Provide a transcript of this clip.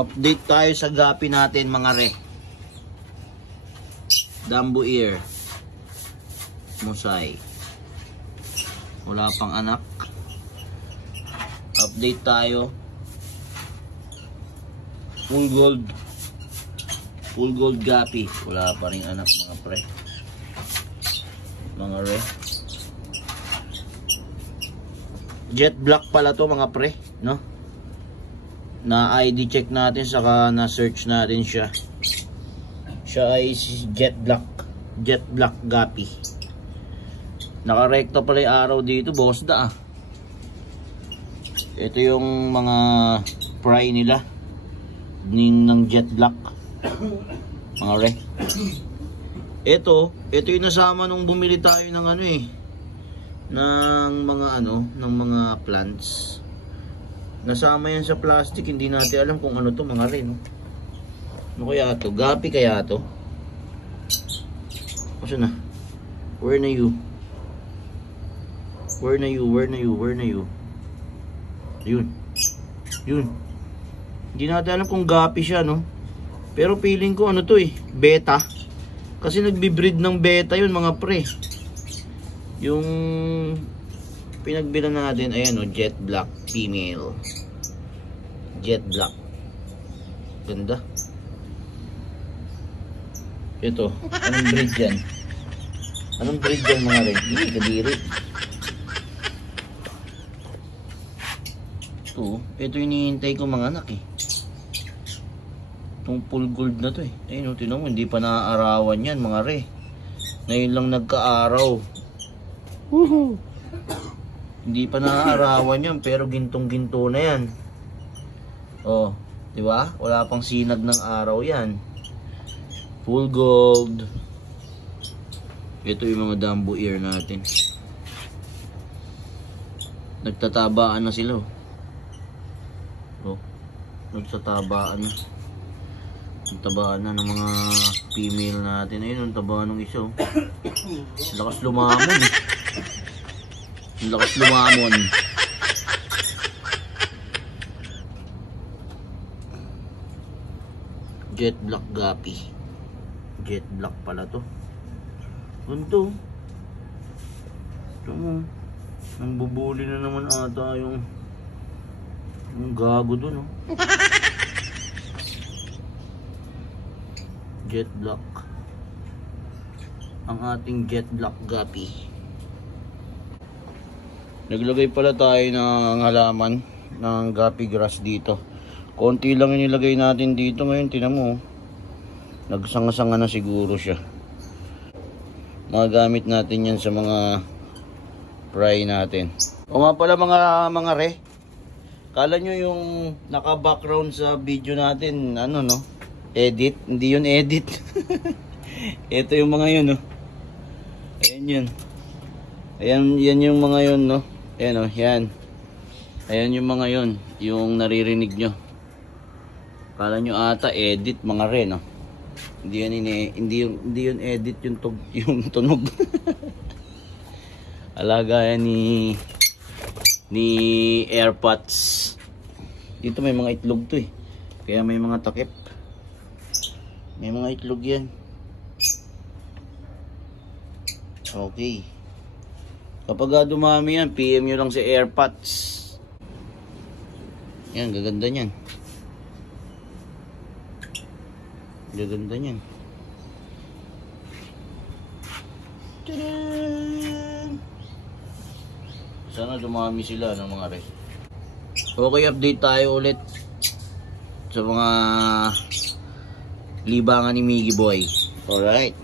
Update tayo sa gapi natin mga re. Dumbo ear. Musay. Wala pang anak. Update tayo. Full gold. Full gold gapi. Wala pa rin anak mga pre. Mga re. Jet black pala to mga pre, no? Na ID check natin saka na search natin siya. Siya ay jet black gapi. Nakarekta pala yung araw dito, boss da ah. Ito yung mga fry nila ng jet black. Mga re. Ito yung nasama nung bumili tayo ng ano eh. Ng mga plants. Nasama yan sa plastic, hindi natin alam kung ano to mga rin. Ano kaya to? Gapi kaya to? Asa na? Where na you? Where na you? Where na you? Where na you? Yun. Yun. Hindi natin alam kung gapi siya, no? Pero feeling ko ano to eh, beta. Kasi nagbi-breed ng beta yun mga pre. Yung pinagbilan natin, ayan o, jet black female. Jet black. Ganda. Ito, anong breed yan? Anong breed yan mga rin? Hindi, kadiri. Ito yung hinihintay ko mga anak eh. Itong full gold na to eh. Ayun o, tinan mo, hindi pa naaarawan yan mga re. Ngayon lang nagka-araw. Woohoo! Hindi pa naaarawan yan, pero gintong-ginto na yan. Oh, di ba? Wala pang sinag ng araw yan. Full gold. Ito yung mga Dumbo ear natin. Nagtatabaan na sila. Oh, nagtatabaan na. Nagtabaan na ng mga female natin. Ayun, ang taba ng isa. Oh. Lakas lumamon eh. Lakas lumamon. Jet black gapi. Jet black pala to. Ganito. Ito mo. Nambubuli na naman ata yung gago dun, oh. Jet black. Ang ating jet black gapi. Naglagay pala tayo ng halaman ng gapi grass dito. Konti lang yung nilagay natin dito ngayon. Tinan mo, nagsanga-sanga na siguro siya. Magagamit natin yan sa mga fry natin. O nga pala mga re, kala nyo yung naka-background sa video natin, ano no? Edit? Hindi yun edit. Ito yung mga yun, no? Ayan yun. Ayan, yan yung mga yun, no? Ayan, oh, yan. Ayan yung mga yun, yung naririnig nyo. Kala nyo ata edit mga re, no? Hindi yun edit yung tunog. Alaga yan ni AirPods. Dito may mga itlog to eh. Kaya may mga takip. May mga itlog yan. Okay. Kapag dumami yan, PM nyo lang si AirPods. Yan, gaganda nyan. Gaganda nyan. Tadaan! Sana dumami sila ng mga re. Okay, update tayo ulit sa mga libangan ni Miggy Boy. Alright.